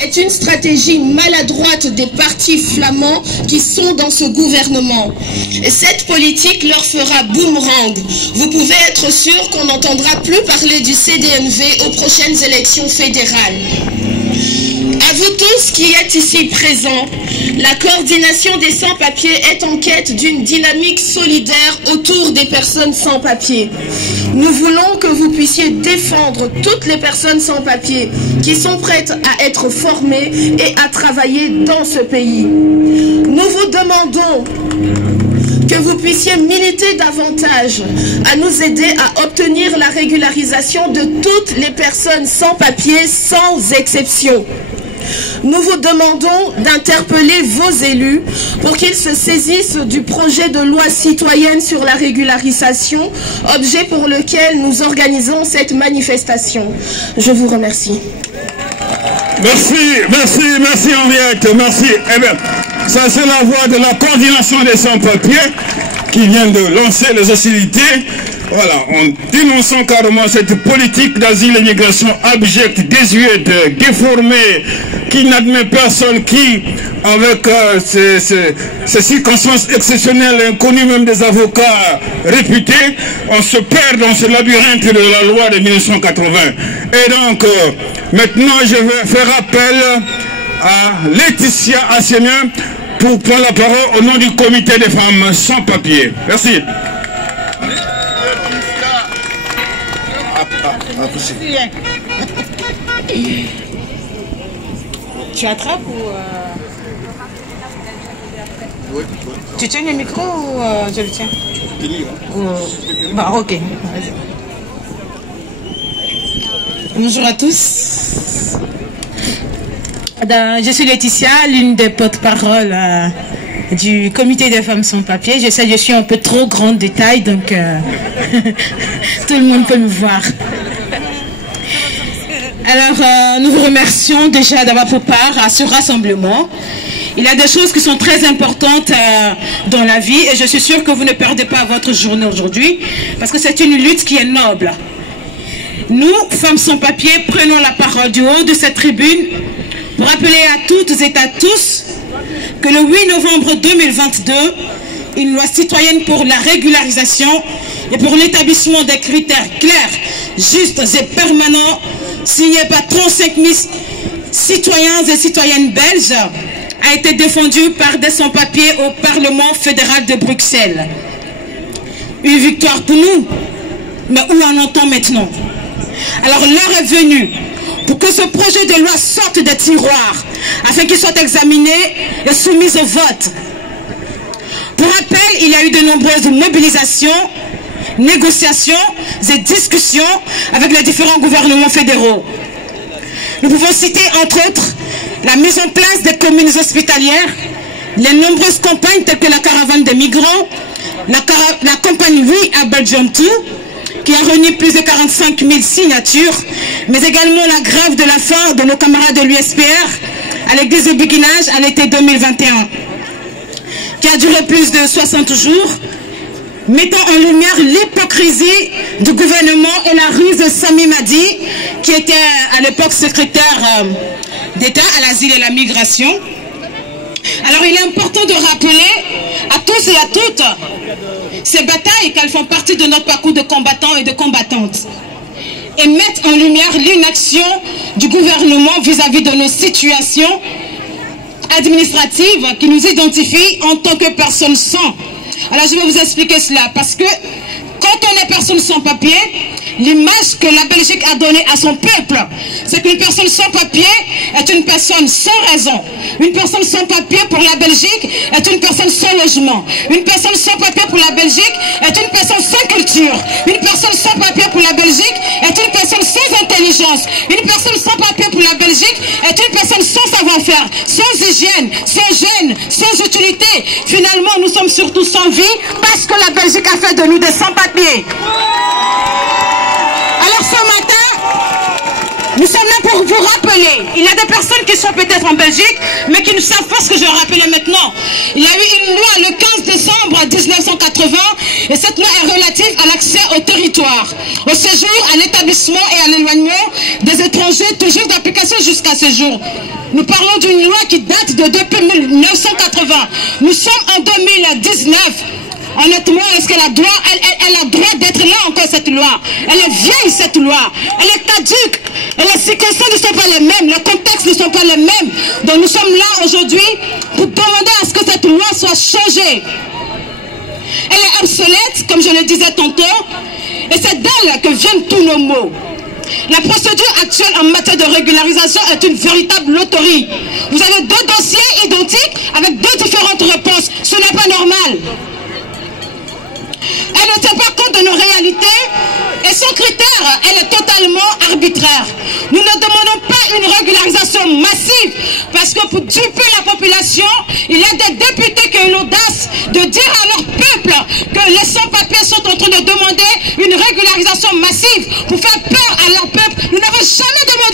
Est une stratégie maladroite des partis flamands qui sont dans ce gouvernement. Et cette politique leur fera boomerang. Vous pouvez être sûr qu'on n'entendra plus parler du CDMV aux prochaines élections fédérales. À vous tous qui êtes ici présents, la coordination des sans-papiers est en quête d'une dynamique solidaire autour des personnes sans-papiers. Nous voulons que vous puissiez défendre toutes les personnes sans-papiers qui sont prêtes à être formées et à travailler dans ce pays. Nous vous demandons que vous puissiez militer davantage à nous aider à obtenir la régularisation de toutes les personnes sans-papiers sans exception. Nous vous demandons d'interpeller vos élus pour qu'ils se saisissent du projet de loi citoyenne sur la régularisation, objet pour lequel nous organisons cette manifestation. Je vous remercie. Merci Henriette, merci. Eh bien, ça c'est la voix de la coordination des sans-papiers qui vient de lancer les hostilités. Voilà, en dénonçant carrément cette politique d'asile et migration abjecte, désuète, déformée, qui n'admet personne, qui, avec ces circonstances exceptionnelles, inconnues même des avocats réputés, on se perd dans ce labyrinthe de la loi de 1980. Et donc, maintenant, je vais faire appel à Laetitia Assémien pour prendre la parole au nom du comité des femmes sans papier. Merci. Tu attrapes ou... Oui. Tu tiens le micro ou je le tiens? Bah, ok. Bonjour à tous. Je suis Laetitia, l'une des porte-paroles du comité des femmes sans papier. Je sais, je suis un peu trop grande de taille, donc tout le monde peut me voir. Alors, nous vous remercions déjà d'avoir pris part à ce rassemblement. Il y a des choses qui sont très importantes dans la vie et je suis sûre que vous ne perdez pas votre journée aujourd'hui parce que c'est une lutte qui est noble. Nous, femmes sans papier, prenons la parole du haut de cette tribune pour rappeler à toutes et à tous que le 8 novembre 2022, une loi citoyenne pour la régularisation et pour l'établissement des critères clairs, justes et permanents, signée par 35 000 citoyens et citoyennes belges, a été défendue par des sans-papiers au Parlement fédéral de Bruxelles. Une victoire pour nous, mais où en est-on maintenant? Alors l'heure est venue pour que ce projet de loi sorte des tiroirs afin qu'il soit examiné et soumis au vote. Pour rappel, il y a eu de nombreuses mobilisations, négociations et discussions avec les différents gouvernements fédéraux. Nous pouvons citer entre autres la mise en place des communes hospitalières, les nombreuses campagnes telles que la caravane des migrants, la campagne Oui à Belgium Too, qui a réuni plus de 45 000 signatures, mais également la grève de la faim de nos camarades de l'USPR à l'église de Béguinage à l'été 2021, qui a duré plus de 60 jours, mettant en lumière l'hypocrisie du gouvernement et la ruse de Sami Madi, qui était à l'époque secrétaire d'État à l'asile et la migration. Alors il est important de rappeler à tous et à toutes ces batailles qu'elles font partie de notre parcours de combattants et de combattantes et mettre en lumière l'inaction du gouvernement vis-à-vis de nos situations administratives qui nous identifient en tant que personnes sans. Alors je vais vous expliquer cela parce que quand on est personne sans papier, l'image que la Belgique a donnée à son peuple, c'est qu'une personne sans papier est une personne sans raison. Une personne sans papier pour la Belgique est une personne sans logement. Une personne sans papier pour la Belgique est une personne sans culture. Une personne sans papier pour la Belgique est une personne sans intelligence. Une personne sans papier pour la Belgique est une personne sans savoir-faire, sans hygiène, sans gêne, sans utilité. Finalement, nous sommes surtout sans vie parce que la Belgique a fait de nous des sans-papiers. Alors ce matin, Nous sommes là pour vous rappeler. Il y a des personnes qui sont peut-être en Belgique, mais qui ne savent pas ce que je rappelais maintenant. Il y a eu une loi le 15 décembre 1980, et cette loi est relative à l'accès au territoire, au séjour, à l'établissement et à l'éloignement des étrangers, toujours d'application jusqu'à ce jour. Nous parlons d'une loi qui date depuis 1980. Nous sommes en 2019. Honnêtement, est-ce qu'elle a droit, elle a droit d'être là encore, cette loi? Elle est vieille, cette loi. Elle est caduque. Et les circonstances ne sont pas les mêmes. Les contextes ne sont pas les mêmes. Donc nous sommes là aujourd'hui pour demander à ce que cette loi soit changée. Elle est obsolète, comme je le disais tantôt. Et c'est d'elle que viennent tous nos maux. La procédure actuelle en matière de régularisation est une véritable loterie. Vous avez deux dossiers identiques avec deux différentes réponses. Ce n'est pas normal. Elle ne tient pas compte de nos réalités et son critère, elle est totalement arbitraire. Nous ne demandons pas une régularisation massive parce que pour duper la population, il y a des députés qui ont l'audace de dire à leur peuple que les sans-papiers sont en train de demander une régularisation massive pour faire peur à leur peuple. Nous n'avons jamais demandé